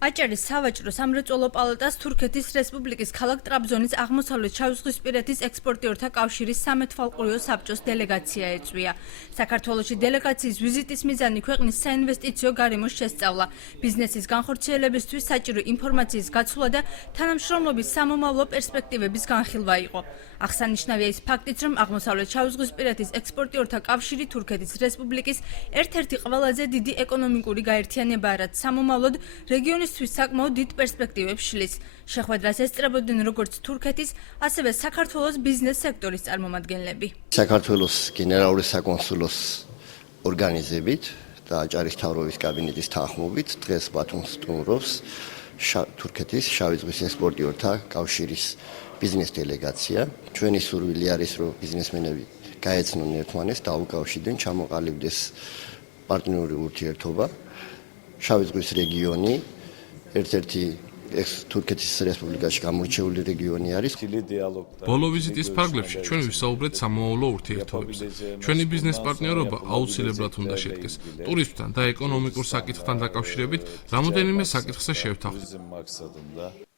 აჭარის სავაჭრო სამრეწველო პალატას თურქეთის რესპუბლიკის ქალაქ ტრაბზონის აღმოსავლეთ შავიზღვისპირეთის ექსპორტიორთა კავშირის სამეთვალყურიო საბჭოს დელეგაცია ეწვია. საქართველოში დელეგაციის ვიზიტის მიზანი ქვეყნის საინვესტიციო გარემოს შესწავლა, ბიზნესის განხორციელებისთვის საჭირო ინფორმაციის გაცვლა და თანამშრომლობის სამომავლო პერსპექტივების განხილვა იყო. აღსანიშნავია ის ფაქტიც, რომ აღმოსავლეთ შავიზღვისპირეთის ექსპორტიორთა კავშირი თურქეთის რესპუბლიკის ერთ-ერთი ყველაზე დიდი ეკონომიკური გაერთიანებაა, რაც სამომავლოდ რეგიონისთვის საკმაოდ დიდ პერსპექტივებს შლის. შეხვედრას ესწრებოდნენ როგორც თურქეთის, ასევე საქართველოს ბიზნეს სექტორის წარმომადგენლები. საქართველოს გენერალური საკონსულოს ორგანიზებით და აჭარის მთავრობის კაბინეტის თანხმობით დღეს ბათუმს სტუმრობს თურქეთის შავი ზღვის ექსპორტიორთა კავშირის ბიზნეს დელეგაცია. ჩვენი სურვილი არის, რომ ბიზნესმენები გაეცნონ ერთმანეთს, დაუკავშირდნენ, ჩამოყალიბდეს პარტნიორული ურთიერთობა. შავი ზღვის რეგიონი ერთ-ერთი თურქეთის რესპუბლიკაში გამორჩეული რეგიონი არის. ბოლო ვიზიტის ფარგლებში ჩვენ ვისაუბრეთ სამომავლო ურთიერთობებზე. ჩვენი ბიზნეს პარტნიორობა აუცილებლად უნდა შედგეს ტურიზმთან და ეკონომიკურ საკითხთან დაკავშირებით რამოდენიმე საკითხზე შევთავაზეთ.